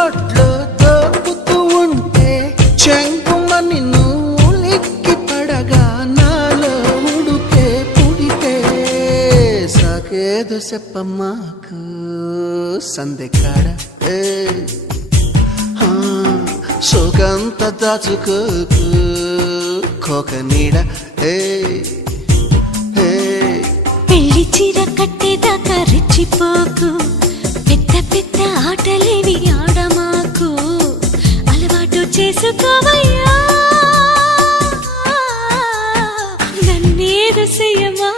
ఒట్లో తోపుతూ ఉంటే చెంగుమని నువ్వు లిక్కి పడగా నాలో ఉడుకే పుడితే సాకేదో చెప్పమ్మాకు సందెకాడ సోకంత దాచుకోకు కోక నీడ పెళ్లి చీర కట్టేదాకా రెచ్చిపోకు పెద్ద పెద్ద ఆటలేవి ఆడమాకు అలవాటు చేసుకోవయ్యా నన్నేదో చెయ్యమా